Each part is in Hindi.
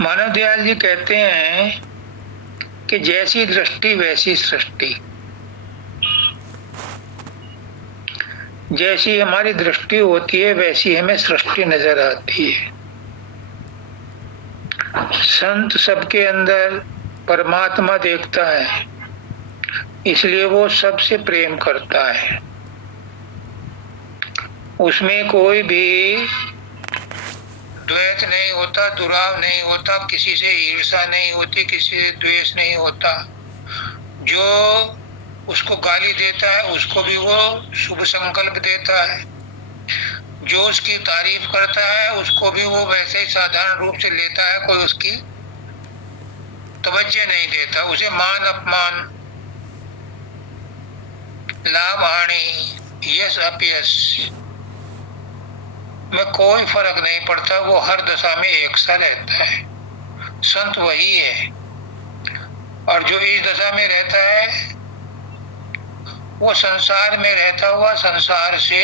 मानव दयाल जी कहते हैं कि जैसी दृष्टि वैसी सृष्टि। जैसी हमारी दृष्टि होती है वैसी हमें सृष्टि नजर आती है। संत सबके अंदर परमात्मा देखता है, इसलिए वो सबसे प्रेम करता है। उसमें कोई भी द्वैत नहीं होता, दुराव नहीं होता, किसी से ईर्ष्या नहीं होती, किसी से द्वेष नहीं होता। जो उसको गाली देता है उसको भी वो शुभ संकल्प देता है। जो उसकी तारीफ करता है उसको भी वो वैसे ही साधारण रूप से लेता है, कोई उसकी तवज्जो नहीं देता। उसे मान अपमान, लाभ हानि, यश अपयश में कोई फर्क नहीं पड़ता। वो हर दशा में एक सा रहता है। संत वही है। और जो इस दशा में रहता है वो संसार में रहता हुआ संसार से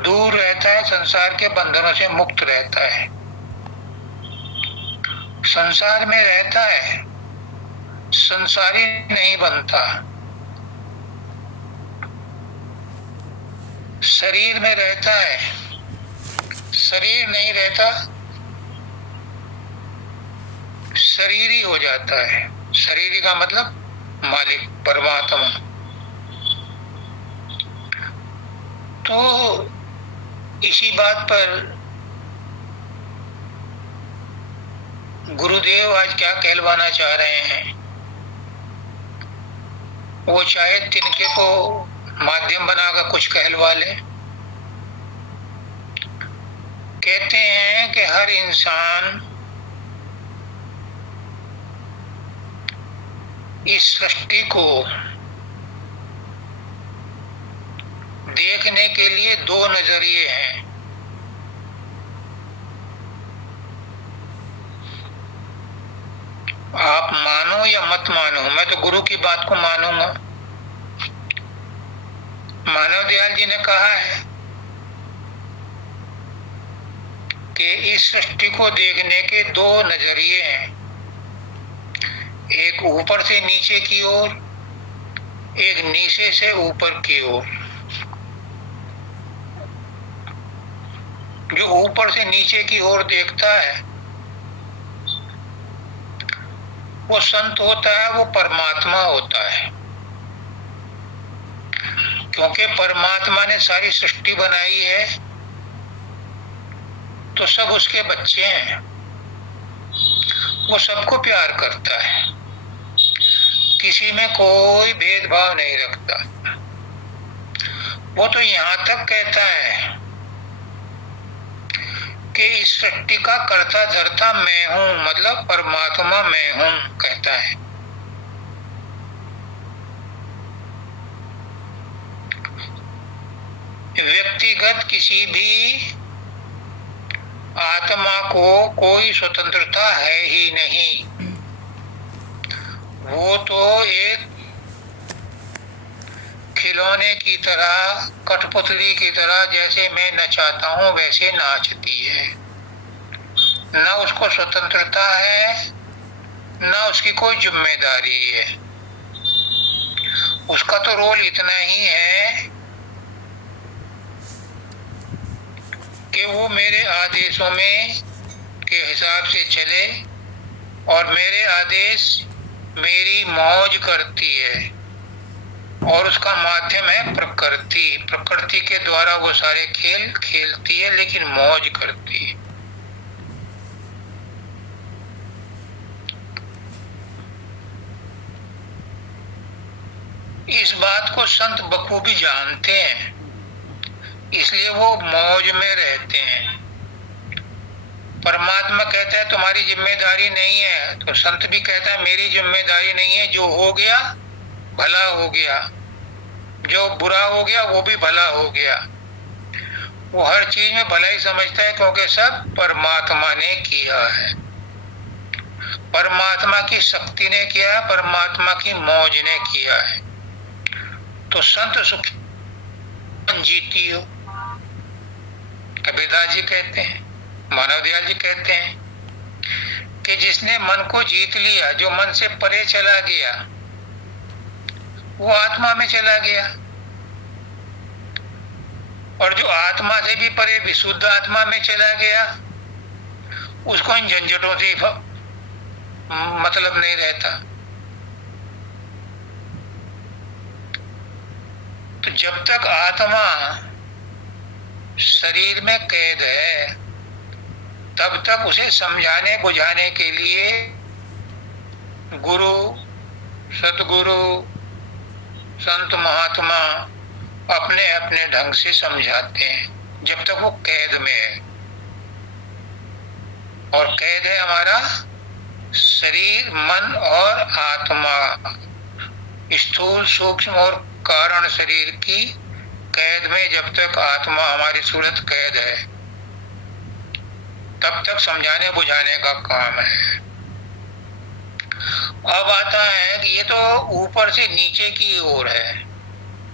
दूर रहता है, संसार के बंधनों से मुक्त रहता है। संसार में रहता है, संसारी नहीं बनता। शरीर में रहता है, शरीर नहीं रहता, शरीरी हो जाता है। शरीरी का मतलब मालिक परमात्मा। तो इसी बात पर गुरुदेव आज क्या कहलवाना चाह रहे हैं, वो चाहे तिनके को माध्यम बनाकर कुछ कहलवा ले। कहते हैं कि हर इंसान इस सृष्टि को देखने के लिए दो नजरिए हैं। आप मानो या मत मानो, मैं तो गुरु की बात को मानूंगा। मानव दयाल जी ने कहा है कि इस सृष्टि को देखने के दो नजरिए हैं, एक ऊपर से नीचे की ओर, एक नीचे से ऊपर की ओर। जो ऊपर से नीचे की ओर देखता है वो संत होता है, वो परमात्मा होता है। क्योंकि परमात्मा ने सारी सृष्टि बनाई है तो सब उसके बच्चे हैं। वो सबको प्यार करता है, किसी में कोई भेदभाव नहीं रखता। वो तो यहां तक कहता है कि इस सृष्टि का कर्ता धर्ता मैं हूं, मतलब परमात्मा मैं हूं, कहता है। व्यक्तिगत किसी भी आत्मा को कोई स्वतंत्रता है ही नहीं। वो तो एक खिलौने की तरह, कठपुतली की तरह, जैसे मैं नचाता हूं वैसे नाचती है। न उसको स्वतंत्रता है, न उसकी कोई जिम्मेदारी है। उसका तो रोल इतना ही है कि वो मेरे आदेशों में के हिसाब से चले और मेरे आदेश मेरी मौज करती है। और उसका माध्यम है प्रकृति। प्रकृति के द्वारा वो सारे खेल खेलती है, लेकिन मौज करती है। इस बात को संत बखूबी जानते हैं, इसलिए वो मौज में रहते हैं। परमात्मा कहता है तुम्हारी जिम्मेदारी नहीं है, तो संत भी कहता है मेरी जिम्मेदारी नहीं है। जो हो गया भला हो गया, जो बुरा हो गया वो भी भला हो गया। वो हर चीज में भला ही समझता है, क्योंकि सब परमात्मा ने किया है, परमात्मा की शक्ति ने किया है, परमात्मा की मौज ने किया है। तो संत सुखी जीती हो, कबीरदास जी कहते हैं, मानव दयाल जी कहते हैं कि जिसने मन को जीत लिया, जो मन से परे चला गया, वो आत्मा में चला गया। और जो आत्मा से भी परे विशुद्ध आत्मा में चला गया, उसको इन झंझटों से मतलब नहीं रहता। तो जब तक आत्मा शरीर में कैद है, तब तक उसे समझाने बुझाने के लिए गुरु, सतगुरु, संत महात्मा अपने अपने ढंग से समझाते हैं, जब तक वो कैद में है। और कैद है हमारा शरीर, मन और आत्मा, स्थूल, सूक्ष्म और कारण शरीर की कैद में। जब तक आत्मा हमारी सूरत कैद है, तब तक समझाने बुझाने का काम है। अब आता है कि ये तो ऊपर से नीचे की ओर है।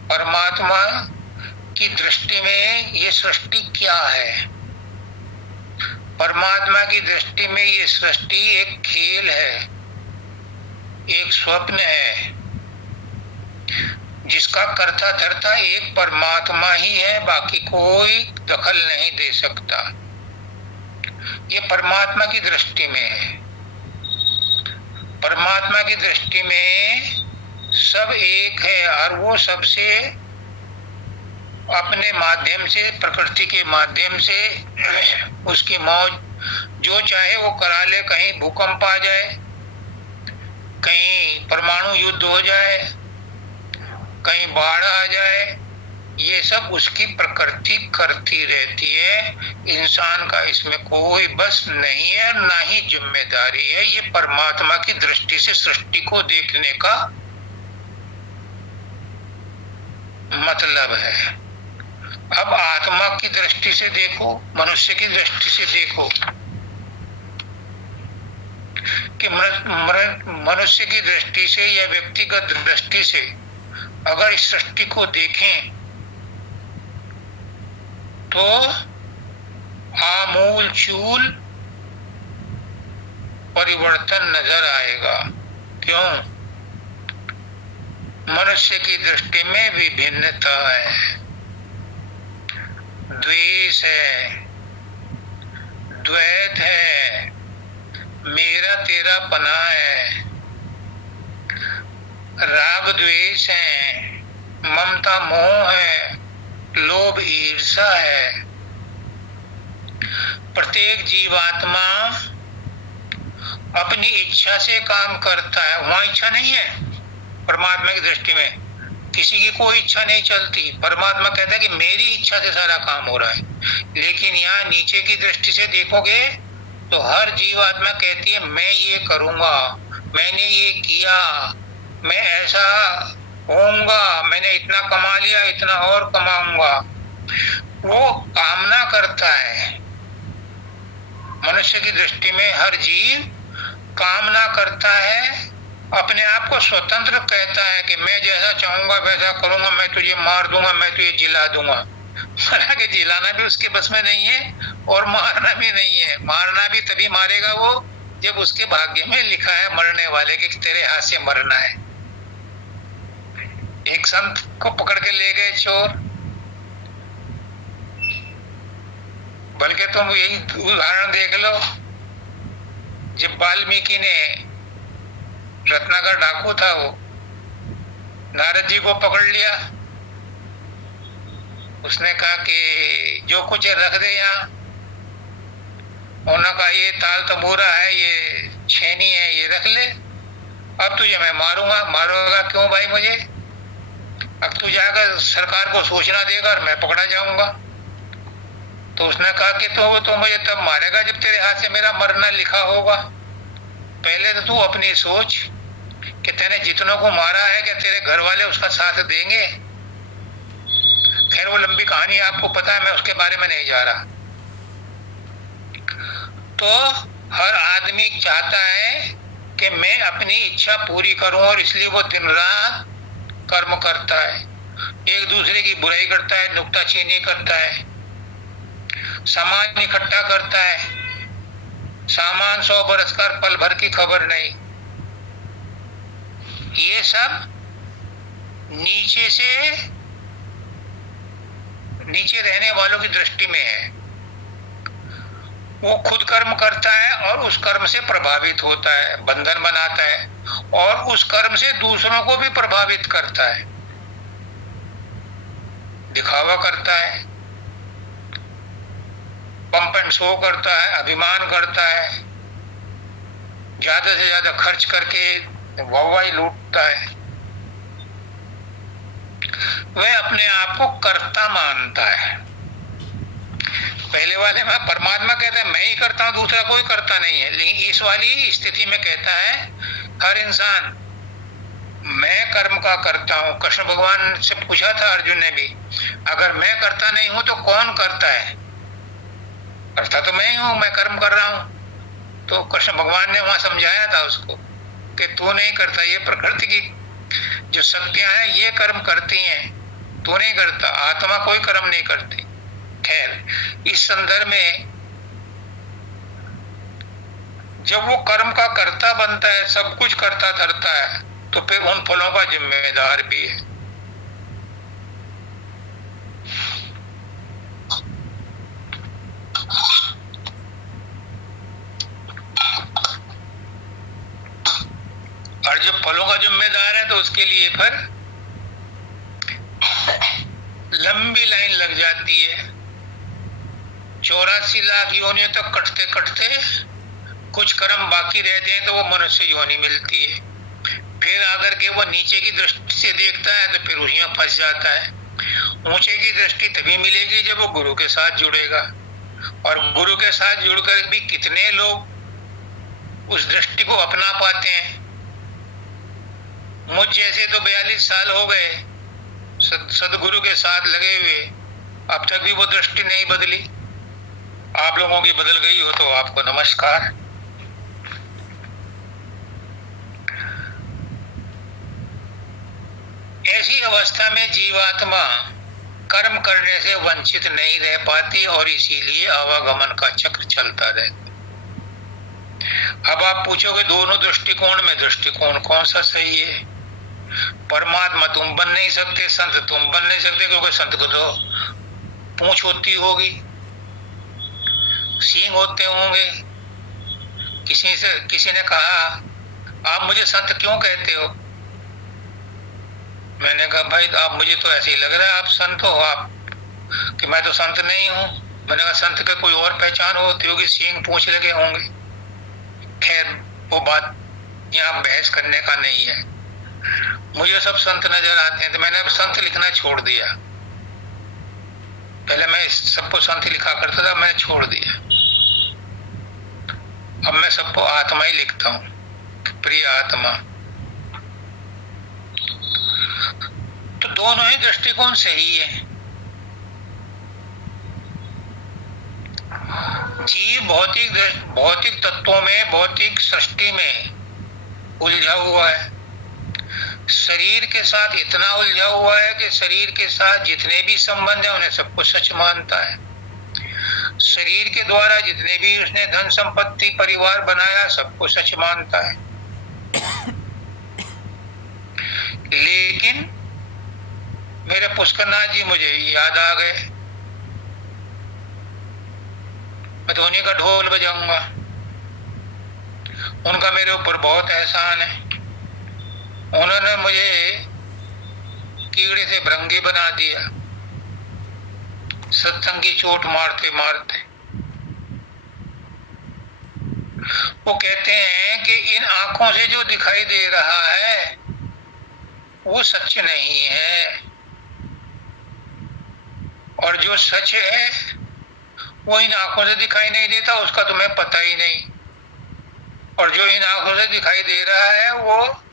परमात्मा की दृष्टि में ये सृष्टि क्या है? परमात्मा की दृष्टि में ये सृष्टि एक खेल है, एक स्वप्न है, जिसका कर्ता धर्ता एक परमात्मा ही है, बाकी कोई दखल नहीं दे सकता। ये परमात्मा की दृष्टि में है। परमात्मा की दृष्टि में सब एक है, और वो सबसे अपने माध्यम से, प्रकृति के माध्यम से उसकी मौज जो चाहे वो करा ले। कहीं भूकंप आ जाए, कहीं परमाणु युद्ध हो जाए, कहीं बाढ़ आ जाए, ये सब उसकी प्रकृति करती रहती है। इंसान का इसमें कोई बस नहीं है, ना ही जिम्मेदारी है। ये परमात्मा की दृष्टि से सृष्टि को देखने का मतलब है। अब आत्मा की दृष्टि से देखो, मनुष्य की दृष्टि से देखो कि मनुष्य की दृष्टि से या व्यक्तिगत दृष्टि से अगर इस सृष्टि को देखें तो आमूल चूल परिवर्तन नजर आएगा। क्यों? मनुष्य की दृष्टि में विभिन्नता है, द्वेष है, द्वैत है, मेरा तेरा पना है, राग द्वेष है, ममता मोह है, लोभ ईर्षा है। प्रत्येक जीवात्मा अपनी इच्छा से काम करता है। वहां इच्छा नहीं है परमात्मा की दृष्टि में, किसी की कोई इच्छा नहीं चलती। परमात्मा कहता है कि मेरी इच्छा से सारा काम हो रहा है। लेकिन यहाँ नीचे की दृष्टि से देखोगे तो हर जीवात्मा कहती है मैं ये करूंगा, मैंने ये किया, मैं ऐसा होऊंगा, मैंने इतना कमा लिया, इतना और कमाऊंगा। वो कामना करता है। मनुष्य की दृष्टि में हर जीव कामना करता है, अपने आप को स्वतंत्र कहता है कि मैं जैसा चाहूंगा वैसा करूंगा, मैं तुझे मार दूंगा, मैं तुझे जिला दूंगा। हालांकि जिलाना भी उसके बस में नहीं है और मारना भी नहीं है। मारना भी तभी मारेगा वो जब उसके भाग्य में लिखा है मरने वाले के तेरे हाथ से मरना है। एक संत को पकड़ के ले गए चोर, बल्कि तुम यही उदाहरण देख लो, जब वाल्मीकि ने, रत्नाकर डाकू था वो, नारद जी को पकड़ लिया, उसने कहा कि जो कुछ रख दे यहाँ। उन्होंने कहा ये ताल तंबूरा है, ये छेनी है, ये रख ले, अब तुझे मैं मारूंगा। मारूंगा क्यों भाई मुझे? अब तू जाकर सरकार को सूचना देगा और मैं पकड़ा जाऊंगा। तो उसने कहा कि तो मुझे तब मारेगा जब तेरे हाथ से मेरा मरना लिखा होगा। पहले तो तू अपनी सोच कि तेने जितनों को मारा है क्या तेरे घर वाले उसका साथ देंगे? खैर वो लंबी कहानी आपको पता है, मैं उसके बारे में नहीं जा रहा। तो हर आदमी चाहता है कि मैं अपनी इच्छा पूरी करूं, और इसलिए वो दिन रात कर्म करता है, एक दूसरे की बुराई करता है, नुक्ताचीनी करता है, सामान इकट्ठा करता है, सामान 100 बरस का, पल भर की खबर नहीं। ये सब नीचे से, नीचे रहने वालों की दृष्टि में है। वो खुद कर्म करता है और उस कर्म से प्रभावित होता है, बंधन बनाता है, और उस कर्म से दूसरों को भी प्रभावित करता है, दिखावा करता है, पंप एंड शो करता है, अभिमान करता है, ज्यादा से ज्यादा खर्च करके वाहवाही लूटता है। वह अपने आप को कर्ता मानता है। पहले वाले में परमात्मा कहता है मैं ही करता हूं, दूसरा कोई करता नहीं है। लेकिन इस वाली स्थिति में कहता है हर इंसान मैं कर्म का करता हूं। कृष्ण भगवान से पूछा था अर्जुन ने भी, अगर मैं करता नहीं हूं तो कौन करता है? करता तो मैं ही हूं, मैं कर्म कर रहा हूं। तो कृष्ण भगवान ने वहां समझाया था उसको कि तू नहीं करता, ये प्रकृति की जो शक्तियां हैं ये कर्म करती हैं, तू नहीं करता। आत्मा कोई कर्म नहीं करती। खैर, इस संदर्भ में जब वो कर्म का कर्ता बनता है, सब कुछ करता धरता है, तो फिर उन फलों का जिम्मेदार भी है। और जब फलों का जिम्मेदार है तो उसके लिए फिर लंबी लाइन लग जाती है। 84 लाख योनियों तक कटते कटते कुछ कर्म बाकी रहते हैं तो वो मनुष्य योनि मिलती है। फिर आकर के वो नीचे की दृष्टि से देखता है तो फिर उसी में फंस जाता है। ऊंचे की दृष्टि तभी मिलेगी जब वो गुरु के साथ जुड़ेगा, और गुरु के साथ जुड़कर भी कितने लोग उस दृष्टि को अपना पाते हैं। मुझ जैसे तो 42 साल हो गए सदगुरु के साथ लगे हुए, अब तक भी वो दृष्टि नहीं बदली। आप लोगों की बदल गई हो तो आपको नमस्कार। ऐसी अवस्था में जीवात्मा कर्म करने से वंचित नहीं रह पाती और इसीलिए आवागमन का चक्र चलता रहता। अब आप पूछोगे दोनों दृष्टिकोण में दृष्टिकोण कौन सा सही है? परमात्मा तुम बन नहीं सकते, संत तुम बन नहीं सकते, क्योंकि संत को तो पूंछ होती होगी, सींग होते होंगे। किसी ने कहा आप मुझे संत क्यों कहते हो? मैंने कहा भाई आप, मुझे तो ऐसे ही लग रहा है आप संत हो, आप कि मैं तो संत नहीं हूं। मैंने कहा संत का कोई और पहचान होती होगी, सींग पूंछ लगे होंगे। खैर वो बात यहाँ बहस करने का नहीं है। मुझे सब संत नजर आते हैं तो मैंने अब संत लिखना छोड़ दिया। पहले मैं सबको संत लिखा करता था, मैंने छोड़ दिया। अब मैं सबको आत्मा ही लिखता हूँ, प्रिय आत्मा। तो दोनों ही दृष्टिकोण सही है। जीव भौतिक तत्वों में, भौतिक सृष्टि में उलझा हुआ है। शरीर के साथ इतना उलझा हुआ है कि शरीर के साथ जितने भी संबंध है उन्हें सबको सच मानता है। शरीर के द्वारा जितने भी उसने धन संपत्ति परिवार बनाया सबको सच मानता है। लेकिन मेरे पुष्करनाथ जी मुझे याद आ गए, मैं तो उन्हीं का ढोल बजाऊंगा। उनका मेरे ऊपर बहुत एहसान है। उन्होंने मुझे कीड़े से भृंगी बना दिया, सत्संग की चोट मारते मारते। वो कहते हैं कि इन आंखों से जो दिखाई दे रहा है वो सच नहीं है, और जो सच है वो इन आंखों से दिखाई नहीं देता, उसका तुम्हें पता ही नहीं। और जो इन आंखों से दिखाई दे रहा है वो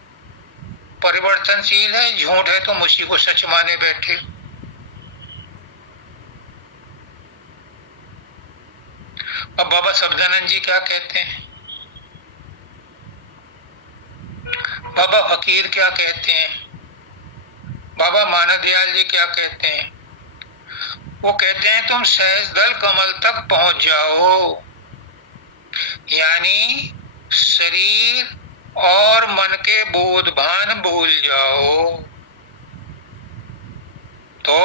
परिवर्तनशील है, झूठ है, तुम उसी को सच माने बैठे। अब बाबा शब्दानंद जी क्या कहते हैं, बाबा फकीर क्या कहते हैं, बाबा मानवदयाल जी क्या कहते हैं? वो कहते हैं तुम सहज दल कमल तक पहुंच जाओ, यानी शरीर और मन के बोध भान भूल जाओ तो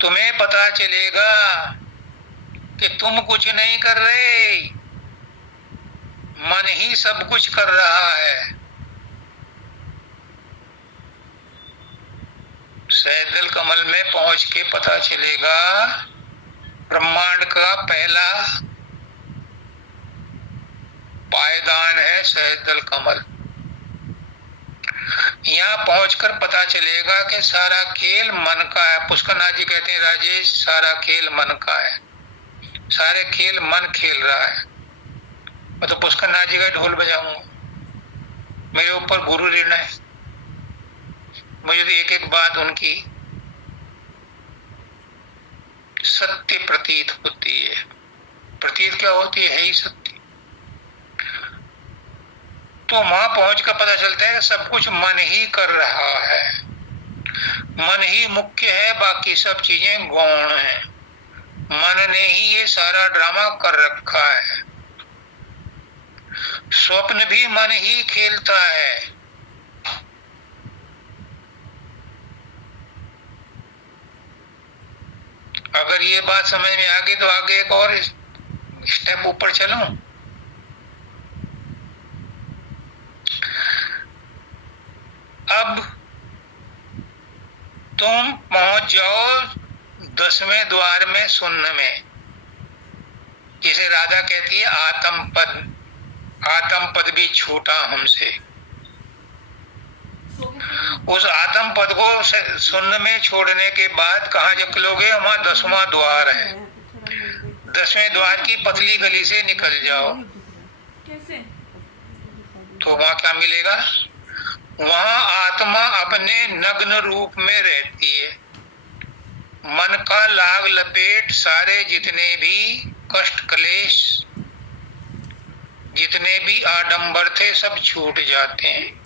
तुम्हें पता चलेगा कि तुम कुछ नहीं कर रहे, मन ही सब कुछ कर रहा है। सहजल कमल में पहुंच के पता चलेगा ब्रह्मांड का पहला पायदान है सहजल कमल। यहाँ पहुंचकर पता चलेगा कि सारा खेल मन का है। पुष्करनाथ जी कहते हैं राजेश, सारा खेल मन का है, सारे खेल मन खेल रहा है। मैं तो पुष्करनाथ जी का ढोल बजाऊंगा, मेरे ऊपर गुरु ऋण है। मुझे तो एक एक बात उनकी सत्य प्रतीत होती है। प्रतीत क्या होती है ही सत्य। तो वहां पहुंच कर पता चलता है कि सब कुछ मन ही कर रहा है, मन ही मुख्य है, बाकी सब चीजें गौण है। मन ने ही ये सारा ड्रामा कर रखा है। स्वप्न भी मन ही खेलता है। अगर ये बात समझ में आ गई तो आगे एक और स्टेप ऊपर चलूं। अब तुम पहुंच जाओ 10वें द्वार में शून्य में, जिसे राधा कहती है आत्म पद। आत्म पद भी छूटा हमसे। उस आत्म पद को शून्य में छोड़ने के बाद कहाँ निकलोगे? वहां 10वां द्वार है। 10वें द्वार की पतली गली से निकल जाओ तो वहां क्या मिलेगा? वहां आत्मा अपने नग्न रूप में रहती है। मन का लाग लपेट सारे जितने भी कष्ट क्लेश, जितने भी आडंबर थे, सब छूट जाते हैं।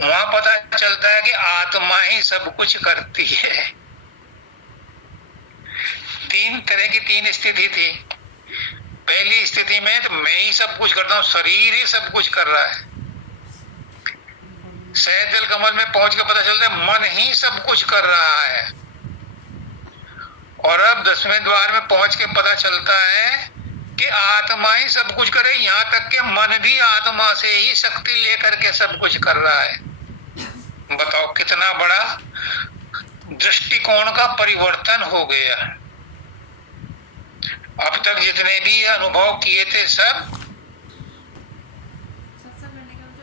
वहां पता चलता है कि आत्मा ही सब कुछ करती है। तीन तरह की तीन स्थिति थी। पहली स्थिति में तो मैं ही सब कुछ करता हूँ, शरीर ही सब कुछ कर रहा है। सहजल कमल में पहुंच के पता चलता है मन ही सब कुछ कर रहा है। और अब 10वें द्वार में पहुंच के पता चलता है कि आत्मा ही सब कुछ करे। यहाँ तक के मन भी आत्मा से ही शक्ति लेकर के सब कुछ कर रहा है। बताओ कितना बड़ा दृष्टिकोण का परिवर्तन हो गया। अब तक जितने भी अनुभव किए थे सब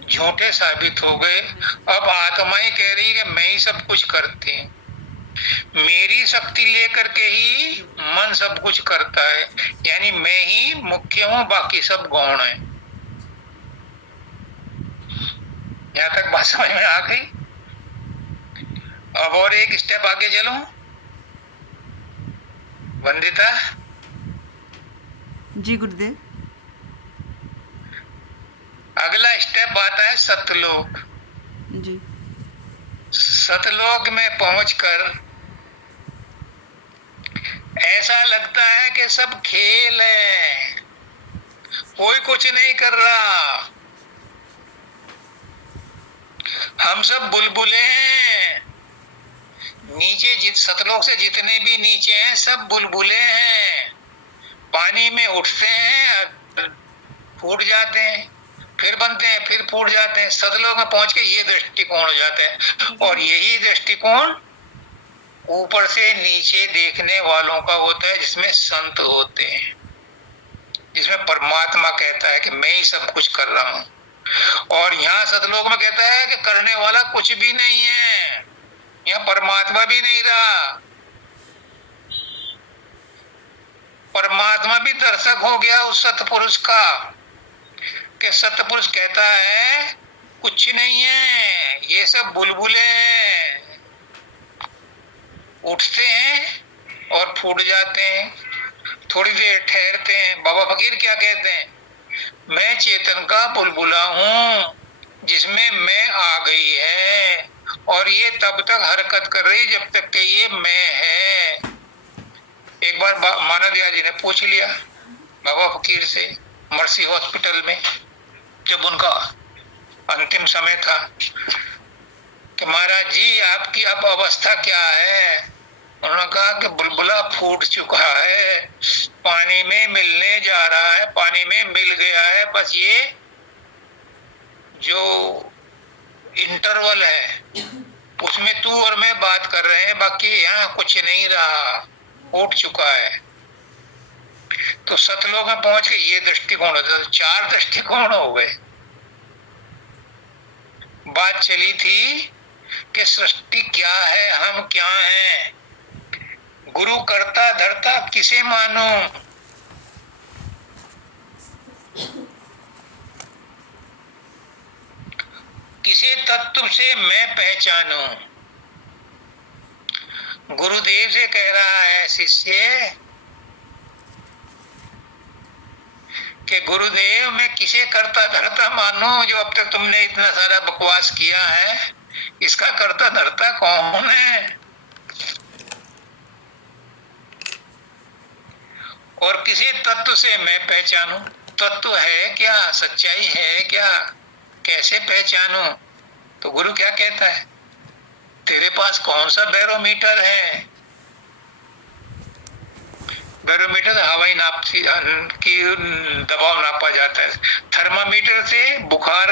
झूठे साबित हो गए। अब आत्मा ही कह रही है कि मैं ही सब कुछ करती हूँ। मेरी शक्ति लेकर के ही मन सब कुछ करता है, यानी मैं ही मुख्य हूं, बाकी सब गौण है। यहां तक बात समझ में आ गई? अब और एक स्टेप आगे चलूं वंदिता जी गुरुदेव। अगला स्टेप आता है सतलोक। जी। सतलोक में पहुंचकर ऐसा लगता है कि सब खेल है, कोई कुछ नहीं कर रहा। हम सब बुलबुले हैं। नीचे सतलोक से जितने भी नीचे हैं सब बुलबुले हैं। पानी में उठते हैं, फूट जाते हैं, फिर बनते हैं, फिर फूट जाते हैं। सतलोक में पहुंच के ये दृष्टिकोण हो जाता है। और यही दृष्टिकोण ऊपर से नीचे देखने वालों का होता है, जिसमें संत होते हैं, जिसमें परमात्मा कहता है कि मैं ही सब कुछ कर रहा हूं। और यहाँ सतलोक में कहता है कि करने वाला कुछ भी नहीं है, यहाँ परमात्मा भी नहीं रहा। परमात्मा भी दर्शक हो गया उस सतपुरुष का, कि सतपुरुष कहता है कुछ नहीं है, ये सब बुलबुले हैं, उठते हैं और फूट जाते हैं, थोड़ी देर ठहरते हैं। बाबा फकीर क्या कहते हैं? मैं चेतन का बुलबुला हूं, जिसमें मैं आ गई है, और ये तब तक हरकत कर रही जब तक कि ये मैं है। एक बार मानव दयाल जी ने पूछ लिया, बाबा फकीर से मर्सी हॉस्पिटल में, जब उनका अंतिम समय था कि महाराज जी आपकी अब अवस्था क्या है। उन्होंने कहा कि बुलबुला फूट चुका है, पानी में मिलने जा रहा है, पानी में मिल गया है, बस ये जो इंटरवल है उसमें तू और मैं बात कर रहे हैं, बाकी यहाँ कुछ नहीं रहा, फूट चुका है। तो सतलोक में पहुंच के ये दृष्टिकोण होता, तो 4 दृष्टिकोण हो गए। बात चली थी कि सृष्टि क्या है, हम क्या हैं, गुरु करता धरता किसे मानो, किसे तत्व से मैं पहचानूं। गुरुदेव से कह रहा है शिष्य कि गुरुदेव मैं किसे करता धरता मानूं, जो अब तक तुमने इतना सारा बकवास किया है, इसका करता धरता कौन है। और किसी तत्व से मैं पहचानूं, तत्व है क्या, सच्चाई है क्या, कैसे पहचानूं। तो गुरु क्या कहता है, तेरे पास कौन सा बैरोमीटर है। बैरोमीटर हवाई नापती की दबाव नापा जाता है, थर्मामीटर से बुखार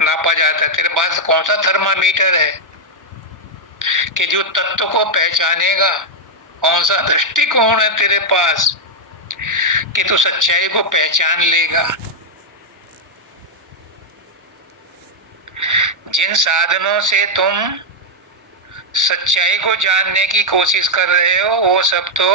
नापा जाता है। तेरे पास कौन सा थर्मामीटर है कि जो तत्व को पहचानेगा। कौन सा दृष्टिकोण है तेरे पास कि तू सच्चाई को पहचान लेगा। जिन साधनों से तुम सच्चाई को जानने की कोशिश कर रहे हो वो सब तो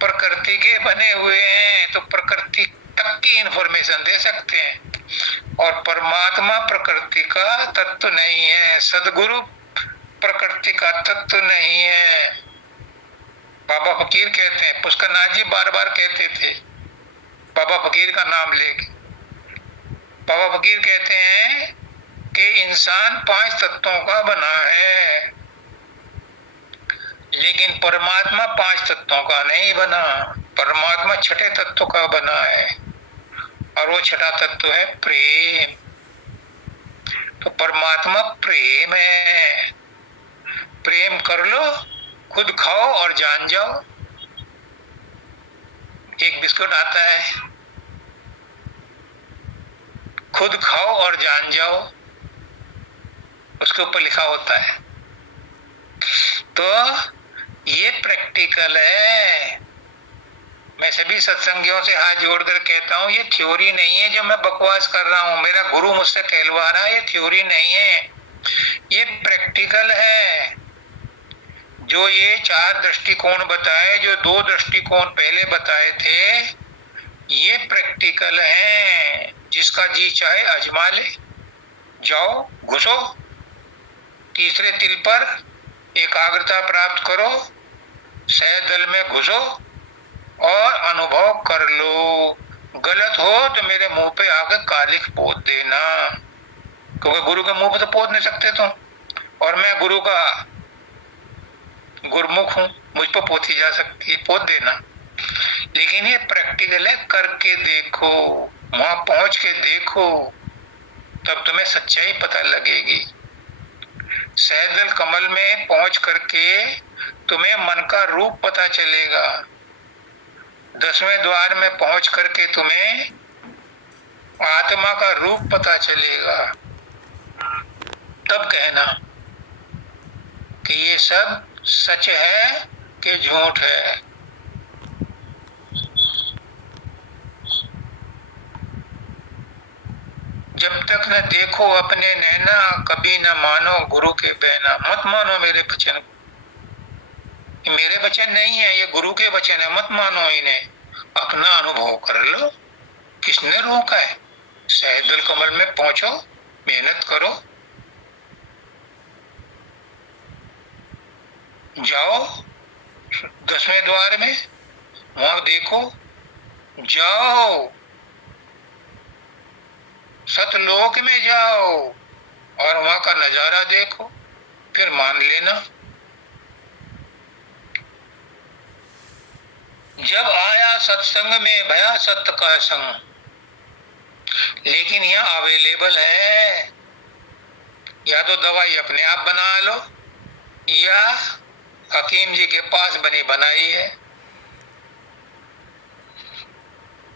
प्रकृति के बने हुए हैं, तो प्रकृति तक की इंफॉर्मेशन दे सकते हैं। और परमात्मा प्रकृति का तत्व नहीं है, सदगुरु प्रकृति का तत्व नहीं है। बाबा फकीर कहते हैं, पुष्करनाथ जी बार बार कहते थे बाबा फकीर का नाम लेके। बाबा फकीर कहते हैं कि इंसान 5 तत्वों का बना है, लेकिन परमात्मा 5 तत्वों का नहीं बना, परमात्मा 6ठे तत्व का बना है, और वो 6ठा तत्व है प्रेम। तो परमात्मा प्रेम है। प्रेम कर लो, खुद खाओ और जान जाओ। एक बिस्कुट आता है, खुद खाओ और जान जाओ, उसके ऊपर लिखा होता है। तो ये प्रैक्टिकल है। मैं सभी सत्संगियों से हाथ जोड़कर कहता हूं, ये थ्योरी नहीं है जो मैं बकवास कर रहा हूं, मेरा गुरु मुझसे कहलवा रहा है, ये थ्योरी नहीं है, ये प्रैक्टिकल है। जो ये 4 दृष्टिकोण बताए, जो 2 दृष्टिकोण पहले बताए थे, ये प्रैक्टिकल है। जिसका जी चाहे आजमा ले, जाओ घुसो तीसरे तिल पर, एकाग्रता प्राप्त करो, सहदल में घुसो और अनुभव कर लो। गलत हो तो मेरे मुंह पे आकर कालिख पोत देना, क्योंकि गुरु के मुंह पे तो पोत नहीं सकते तुम, और मैं गुरु का गुरमुख हूं, मुझ पर पोती जा सकती है, पोत देना। लेकिन ये प्रैक्टिकल है, करके देखो, वहां पहुंच के देखो, तब तुम्हें सच्चाई पता लगेगी। सहदल कमल में पहुंच करके तुम्हें मन का रूप पता चलेगा। 10वें द्वार में पहुंच करके तुम्हें आत्मा का रूप पता चलेगा। तब कहना कि ये सब सच है कि झूठ है। जब तक न देखो अपने नैना, कभी न मानो गुरु के बहना। मत मानो मेरे वचन को, मेरे वचन नहीं है, ये गुरु के वचन है, मत मानो इन्हें, अपना अनुभव कर लो। किसने रोका है? सहदल कमल में पहुंचो, मेहनत करो, जाओ 10वें द्वार में, वहां देखो, जाओ सतलोक में जाओ और वहां का नजारा देखो, फिर मान लेना। जब आया सत्संग में भया सत्य का संग। लेकिन यह अवेलेबल है, या तो दवाई अपने आप बना लो या हकीम जी के पास बनी बनाई है।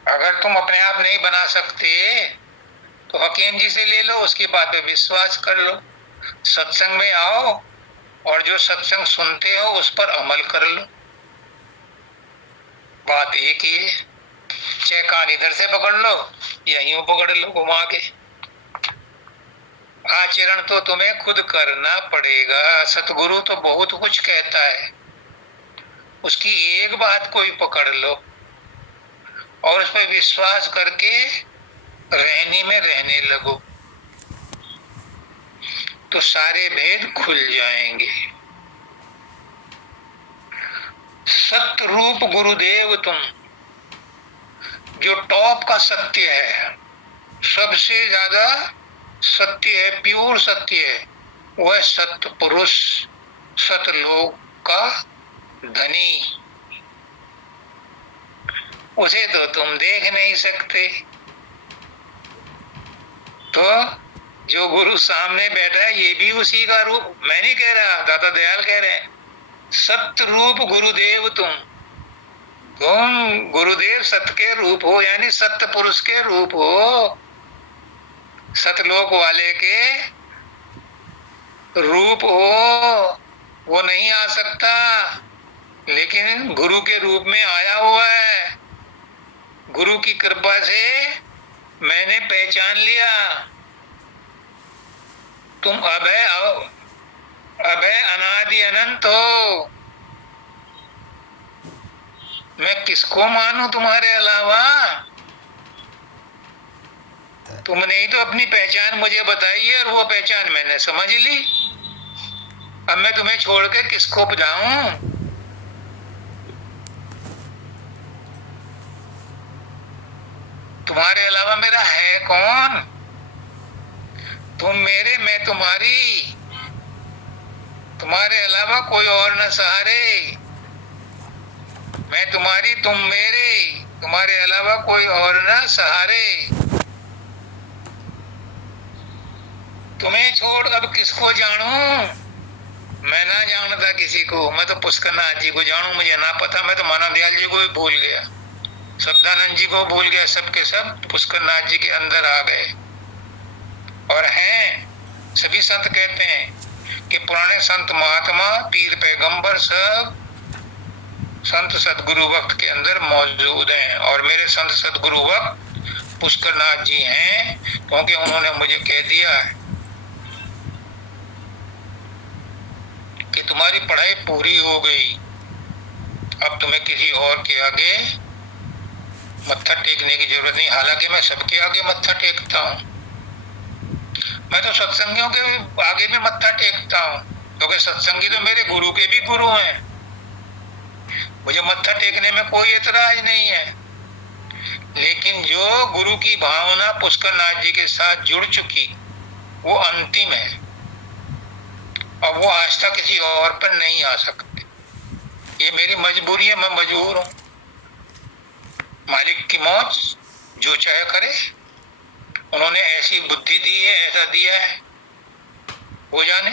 अगर तुम अपने आप नहीं बना सकते तो हकीम जी से ले लो, उसकी बात पे विश्वास कर लो, सत्संग में आओ और जो सत्संग सुनते हो उस पर अमल कर लो। बात एक ही है, चाहे कान इधर से पकड़ लो या यूं पकड़ लो घुमा के। आचरण तो तुम्हें खुद करना पड़ेगा। सतगुरु तो बहुत कुछ कहता है, उसकी एक बात को ही पकड़ लो और उस पर विश्वास करके रहनी में रहने लगो तो सारे भेद खुल जाएंगे। सत्य रूप गुरुदेव तुम, जो टॉप का सत्य है, सबसे ज्यादा सत्य है, प्योर सत्य है, वह सत्य पुरुष, सतलोक का धनी। उसे तो तुम देख नहीं सकते। तो जो गुरु सामने बैठा है ये भी उसी का रूप। मैं नहीं कह रहा, दादा दयाल कह रहे हैं, सत्य रूप गुरुदेव तुम गुरुदेव सत्य के रूप हो, यानी सत्य पुरुष के रूप हो, सतलोक वाले के रूप हो। वो नहीं आ सकता, लेकिन गुरु के रूप में आया हुआ है। गुरु की कृपा से मैंने पहचान लिया, तुम अभय अभय अनादि अनंत हो। मैं किसको मानूं तुम्हारे अलावा? तुमने ही तो अपनी पहचान मुझे बताई है और वो पहचान मैंने समझ ली। अब मैं तुम्हें छोड़ के किसको जाऊं? तुम्हारे अलावा मेरा है कौन? तुम मेरे, मैं तुम्हारी, तुम्हारे अलावा कोई और न सहारे। मैं तुम्हारी, तुम मेरे, तुम्हारे अलावा कोई और न सहारे। तुम्हें छोड़ अब किसको जानूं? मैं ना जानता किसी को। मैं तो पुष्करनाथ जी को जानूं, मुझे ना पता। मैं तो मानव दयाल जी को भी भूल गया, सदानंद जी को भूल गया, सबके सब पुष्करनाथ जी के अंदर आ गए। और हैं सभी संत कहते हैं कि पुराने संत महात्मा पीर पैगंबर सब संत सदगुरु वक्त के अंदर मौजूद हैं। और मेरे संत सदगुरु वक्त पुष्करनाथ जी हैं, क्योंकि उन्होंने मुझे कह दिया है कि तुम्हारी पढ़ाई पूरी हो गई, अब तुम्हें किसी और के आगे मत्था टेकने की जरूरत नहीं। हालांकि मैं सबके आगे मत्था टेकता हूँ, मैं तो सत्संगियों के आगे भी मत्था टेकता हूँ, क्योंकि सत्संगी तो मेरे गुरु के भी गुरु हैं। मुझे मत्था टेकने में कोई एतराज नहीं है। लेकिन जो गुरु की भावना पुष्करनाथ जी के साथ जुड़ चुकी, वो अंतिम है और वो आस्था किसी और पर नहीं आ सकती। ये मेरी मजबूरी है, मैं मजबूर हूं। मालिक की मौज, जो चाहे करे। उन्होंने ऐसी बुद्धि दी है, ऐसा दिया है, वो जाने।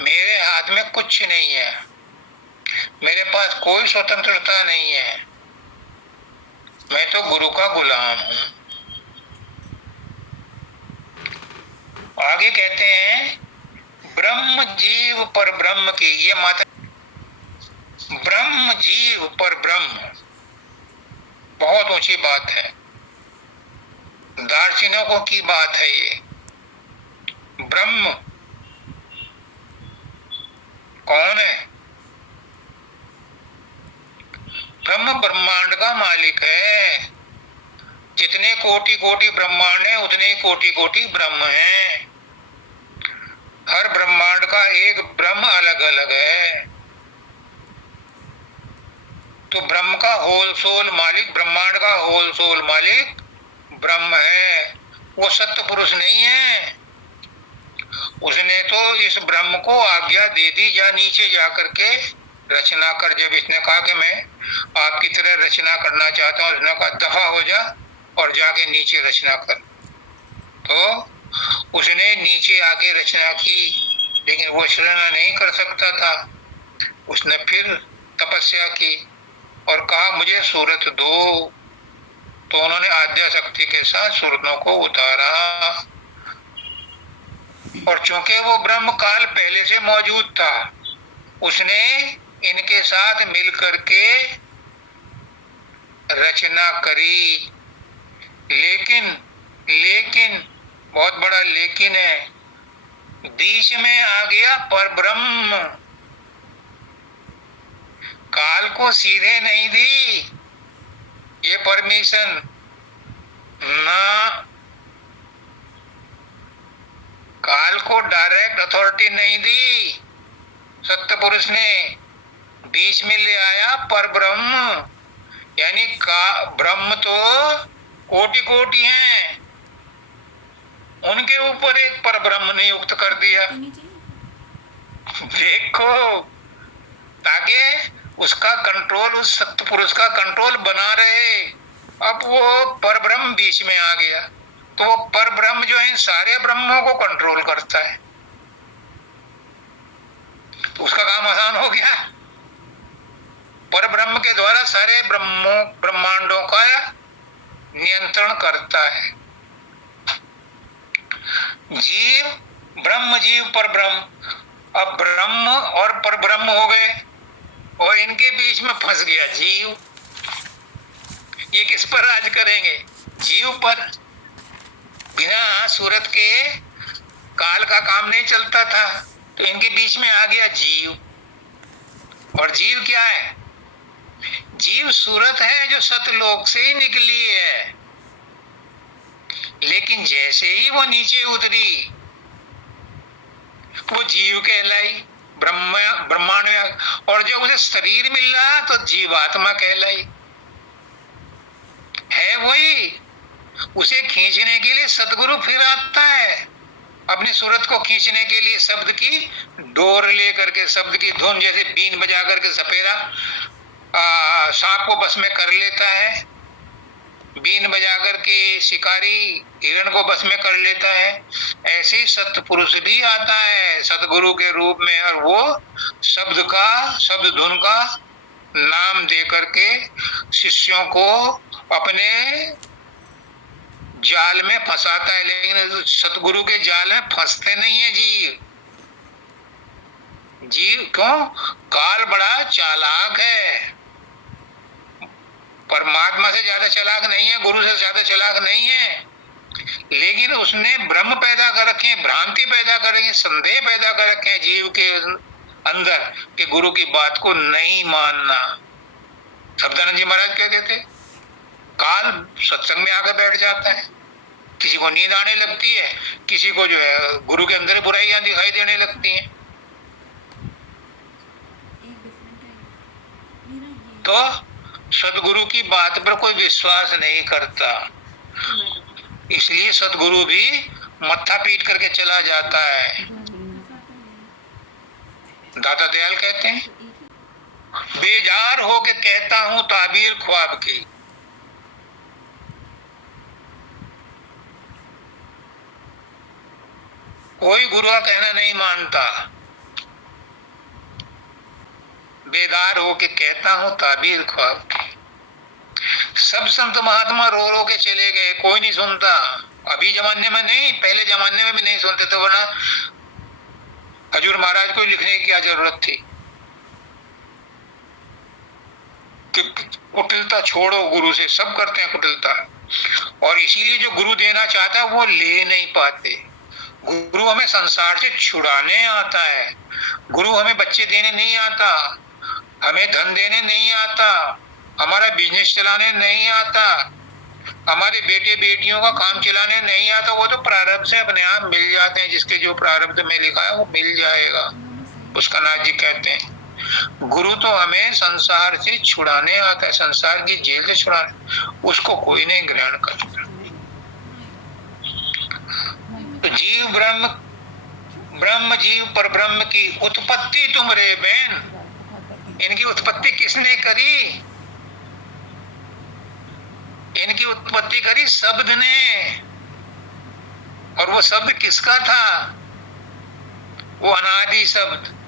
मेरे हाथ में कुछ नहीं है, मेरे पास कोई स्वतंत्रता नहीं है। मैं तो गुरु का गुलाम हूं। आगे कहते हैं ब्रह्म जीव पर ब्रह्म की, ये माता ब्रह्म जीव पर ब्रह्म, बहुत ऊंची बात है, दार्शनिकों की बात है। ये ब्रह्म कौन है? ब्रह्म ब्रह्मांड का मालिक है। जितने कोटि कोटि ब्रह्मांड है उतने ही कोटि कोटि ब्रह्म हैं। हर ब्रह्मांड का एक ब्रह्म अलग अलग है। तो ब्रह्म का होल सोल मालिक, ब्रह्मांड का होल सोल मालिक ब्रह्म है। वो सत्य पुरुष नहीं है। उसने तो इस ब्रह्म को आज्ञा दे दी, जा नीचे जा करके रचना कर। जब इसने कहा कि मैं आपकी तरह रचना करना चाहता हूँ, उसने कहा दफा हो जा और जाके नीचे रचना कर। तो उसने नीचे आके रचना की, लेकिन वो रचना नहीं कर सकता था। उसने फिर तपस्या की और कहा मुझे सूरत दो। तो उन्होंने आद्या शक्ति के साथ सूरतों को उतारा। और चूंकि वो ब्रह्म काल पहले से मौजूद था, उसने इनके साथ मिल करके रचना करी। लेकिन लेकिन बहुत बड़ा लेकिन है, बीच में आ गया परब्रह्म। काल को सीधे नहीं दी ये परमिशन ना, काल को डायरेक्ट अथॉरिटी नहीं दी सत्य पुरुष ने। बीच में ले आया परब्रह्म, यानी का ब्रह्म तो कोटि कोटि हैं, उनके ऊपर एक परब्रह्म नियुक्त कर दिया। देखो, ताकि उसका कंट्रोल, उस सत्य पुरुष का कंट्रोल बना रहे। अब वो परब्रह्म बीच में आ गया, तो वो परब्रह्म जो है इन सारे ब्रह्मों को कंट्रोल करता है, तो उसका काम आसान हो गया। परब्रह्म के द्वारा सारे ब्रह्मांडों का नियंत्रण करता है। जीव ब्रह्म, जीव परब्रह्म। अब ब्रह्म और परब्रह्म हो गए और इनके बीच में फंस गया जीव। ये किस पर राज करेंगे? जीव पर। बिना सूरत के काल का काम नहीं चलता था, तो इनके बीच में आ गया जीव। और जीव क्या है? जीव सूरत है जो सतलोक से ही निकली है, लेकिन जैसे ही वो नीचे उतरी वो जीव कहलाई, ब्रह्मांड में। और जब उसे शरीर मिल रहा तो जीवात्मा कहलाई। है वही, उसे खींचने के लिए सतगुरु फिर आता है, अपनी सूरत को खींचने के लिए शब्द की डोर लेकर के, शब्द की धुन, जैसे बीन बजा करके सपेरा सांप को बस में कर लेता है, बीन बजा करके शिकारी हिरण को बस में कर लेता है, ऐसे ही सत्य पुरुष भी आता है सतगुरु के रूप में, और वो शब्द का, शब्द धुन का नाम दे करके शिष्यों को अपने जाल में फंसाता है। लेकिन सतगुरु के जाल में फंसते नहीं है जीव। जीव क्यों? काल बड़ा चालाक है, परमात्मा से ज्यादा चालाक नहीं है, गुरु से ज्यादा चालाक नहीं है, लेकिन उसने भ्रम पैदा कर रखे हैं, भ्रांति पैदा कर रखे हैं, संदेह पैदा कर रखे हैं जीव के अंदर कि गुरु की बात को नहीं मानना। शब्दानंद जी महाराज कहते थे काल सत्संग में आकर बैठ जाता है, किसी को नींद आने लगती है, किसी को जो है गुरु के अंदर बुराइयां दिखाई देने लगती हैं। तो सदगुरु की बात पर कोई विश्वास नहीं करता, इसलिए सदगुरु भी मत्था पीट करके चला जाता है। दादा दयाल कहते हैं बेजार होके कहता हूं ताबीर ख्वाब की, कोई गुरु का कहना नहीं मानता। बेदार होके कहता हूं ताबीर ख्वाब की। सब संत महात्मा रो रो के चले गए, कोई नहीं सुनता। अभी जमाने में नहीं, पहले जमाने में भी नहीं सुनते थे, वरना हजूर महाराज को लिखने की क्या जरूरत थी कि कुटिलता छोड़ो गुरु से। सब करते हैं कुटिलता, और इसीलिए जो गुरु देना चाहता है वो ले नहीं पाते। गुरु हमें संसार से छुड़ाने आता है, गुरु हमें बच्चे देने नहीं आता, हमें धन देने नहीं आता, हमारा बिजनेस चलाने नहीं आता, हमारे बेटे बेटियों का काम चलाने नहीं आता। वो तो प्रारब्ध से अपने आप मिल जाते हैं, जिसके जो प्रारब्ध में लिखा है वो मिल जाएगा। उसका नाथ जी कहते हैं गुरु तो हमें संसार से छुड़ाने आता है, संसार की जेल से छुड़ाने, उसको कोई नहीं ग्रहण करता। तो जीव ब्रह्म, ब्रह्म जीव पर ब्रह्म की उत्पत्ति तुम रे बहन, इनकी उत्पत्ति किसने करी? इनकी उत्पत्ति करी शब्द ने। और वो शब्द किसका था? वो अनादि शब्द।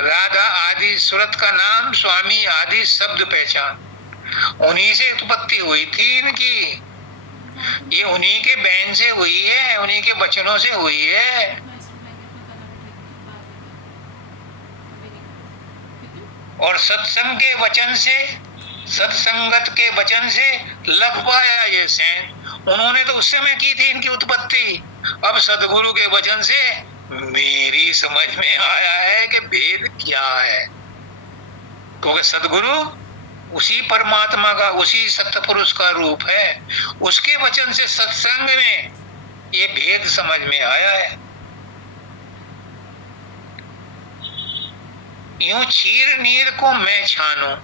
राधा आदि सूरत का नाम, स्वामी आदि शब्द पहचान, उन्हीं से उत्पत्ति हुई थी इनकी। ये उन्हीं के बहन से हुई है, उन्हीं के वचनों से हुई है। और सत्संग के वचन से, सत्संगत के वचन से लग पाया ये सैन। उन्होंने तो उस समय की थी इनकी उत्पत्ति। अब सदगुरु के वचन से मेरी समझ में आया है कि भेद क्या है। क्योंकि सदगुरु उसी परमात्मा का, उसी सत्य पुरुष का रूप है। उसके वचन से सत्संग में ये भेद समझ में आया है। यूं क्षीर नीर को मैं छानू।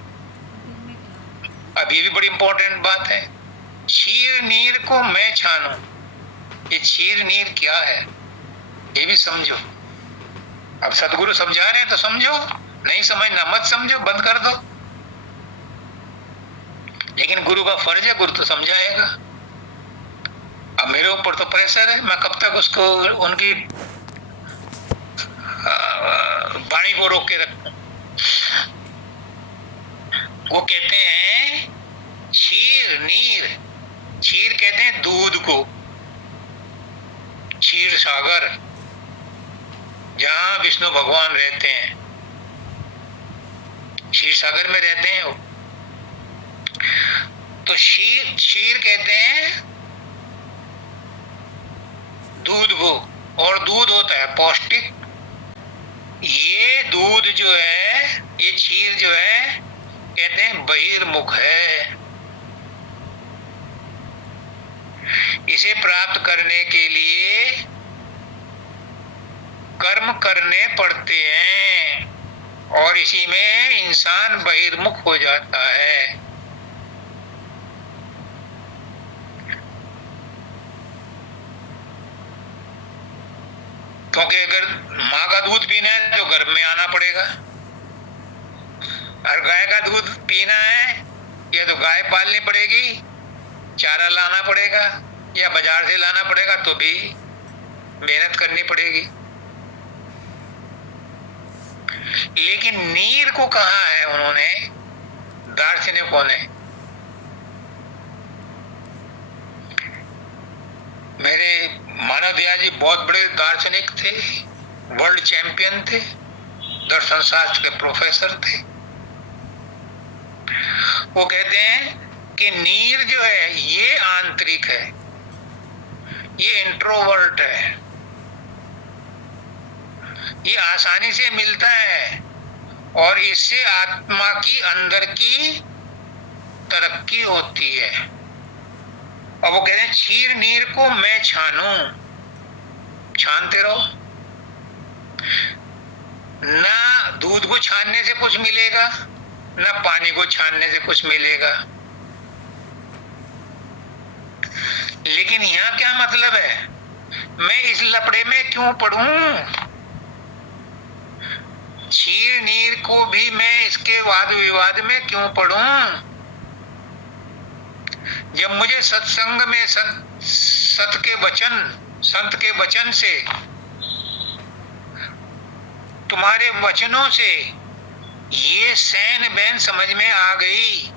अब ये भी बड़ी इंपॉर्टेंट बात है। क्षीर नीर को मैं छानू। ये क्षीर नीर क्या है ये भी समझो। अब सदगुरु समझा रहे हैं तो समझो, नहीं समझना मत समझो, बंद कर दो। लेकिन गुरु का फर्ज है, गुरु तो समझाएगा। अब मेरे ऊपर तो प्रेशर है, मैं कब तक उसको, उनकी वाणी को रोक के रखूं। वो कहते हैं क्षीर नीर। क्षीर कहते हैं दूध को। क्षीर सागर जहां विष्णु भगवान रहते हैं, क्षीर सागर में रहते हैं वो। तो क्षीर कहते हैं दूध को, और दूध होता है पौष्टिक। ये दूध जो है, ये क्षीर जो है, कहते हैं बहिर्मुख है। इसे प्राप्त करने के लिए कर्म करने पड़ते हैं, और इसी में इंसान बहिर्मुख हो जाता है। क्योंकि अगर माँ का दूध पीना है तो गर्भ में आना पड़ेगा, और गाय का दूध पीना है या तो गाय पालनी पड़ेगी, चारा लाना पड़ेगा, या बाजार से लाना पड़ेगा, तो भी मेहनत करनी पड़ेगी। लेकिन नीर को कहा है उन्होंने, दार्शनिकों ने। मेरे मानव दयाल जी बहुत बड़े दार्शनिक थे, वर्ल्ड चैंपियन थे, दर्शन शास्त्र के प्रोफेसर थे। वो कहते हैं कि नीर जो है ये आंतरिक है, ये इंट्रोवर्ट है, ये आसानी से मिलता है, और इससे आत्मा की अंदर की तरक्की होती है। अब वो कहते हैं क्षीर नीर को मैं छानू। छानते रहो। ना दूध को छानने से कुछ मिलेगा, ना पानी को छानने से कुछ मिलेगा। लेकिन यहां क्या मतलब है? मैं इस लपड़े में क्यों पढ़ूं? क्षीर नीर को भी मैं इसके वाद विवाद में क्यों पढ़ूं? जब मुझे सत्संग में सत के वचन, संत के वचन से, तुम्हारे वचनों से ये सैन बैन समझ में आ गई,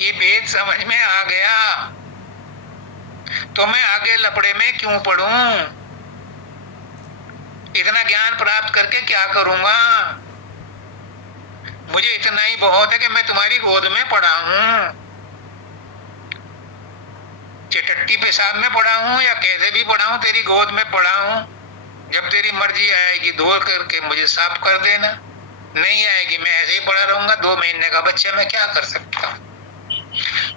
ये भेद समझ में आ गया, तो मैं आगे लपड़े में क्यों पढ़ूं? इतना ज्ञान प्राप्त करके क्या करूंगा? मुझे इतना ही बहुत है कि मैं तुम्हारी गोद में पड़ा हूं, चटट्टी पेशाब में पड़ा हूं या कैसे भी पड़ा हूं, तेरी गोद में पड़ा हूं। जब तेरी मर्जी आएगी धो करके मुझे साफ कर देना, नहीं आएगी मैं ऐसे ही पड़ा रहूंगा। 2 महीने का बच्चा मैं क्या कर सकता हूं?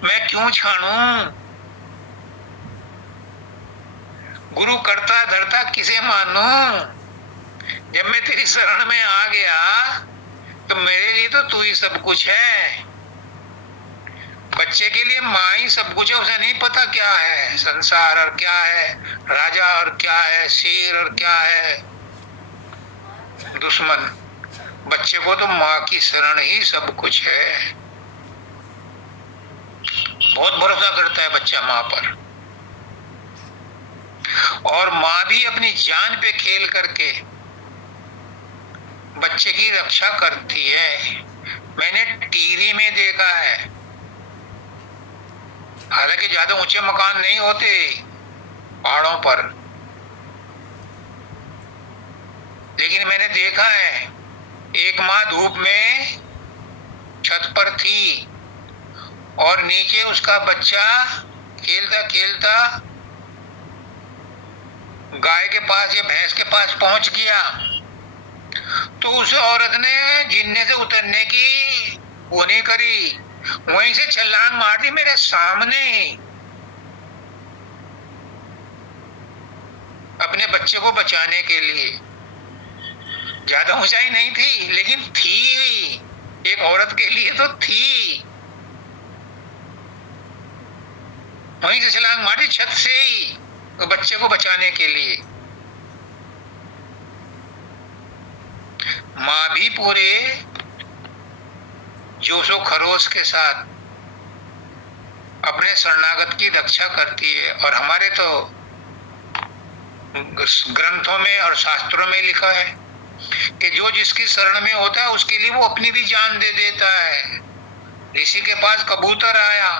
मैं क्यों छानूं? गुरु करता धरता किसे मानूं? जब मैं तेरी शरण में आ गया तो मेरे लिए तो तू ही सब कुछ है। बच्चे के लिए माँ ही सब कुछ है, उसे नहीं पता क्या है संसार और क्या है राजा और क्या है शेर और क्या है दुश्मन। बच्चे को तो माँ की शरण ही सब कुछ है। बहुत भरोसा करता है बच्चा माँ पर, और माँ भी अपनी जान पे खेल करके बच्चे की रक्षा करती है। मैंने टीवी में देखा है, हालांकि ज्यादा ऊंचे मकान नहीं होते पहाड़ों पर, लेकिन मैंने देखा है एक माँ धूप में छत पर थी और नीचे उसका बच्चा खेलता खेलता गाय के पास या भैंस के पास पहुंच गया, तो उस औरत ने जीने से उतरने की वो नहीं करी, वहीं से छलांग मार दी मेरे सामने, अपने बच्चे को बचाने के लिए। ज्यादा ऊंचाई नहीं थी लेकिन थी, एक औरत के लिए तो थी। वहीं से छलांग मारी छत से ही, तो बच्चे को बचाने के लिए। माँ भी पूरे जोशो खरोश के साथ अपने शरणागत की रक्षा करती है। और हमारे तो ग्रंथों में और शास्त्रों में लिखा है कि जो जिसकी शरण में होता है उसके लिए वो अपनी भी जान दे देता है। ऋषि के पास कबूतर आया,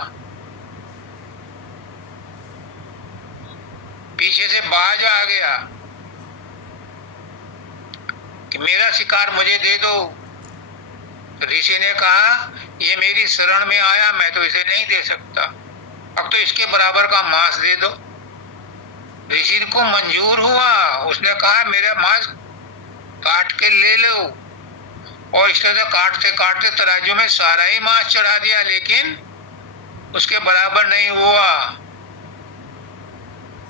पीछे से बाज आ गया कि मेरा शिकार मुझे दे दो। ऋषि ने कहा ये मेरी शरण में आया, मैं तो इसे नहीं दे सकता, अब तो इसके बराबर का मांस दे दो। ऋषि को मंजूर हुआ, उसने कहा मेरा मांस काट के ले लो। और इस तरह काटते काटते तराजू में सारा ही मांस चढ़ा दिया, लेकिन उसके बराबर नहीं हुआ।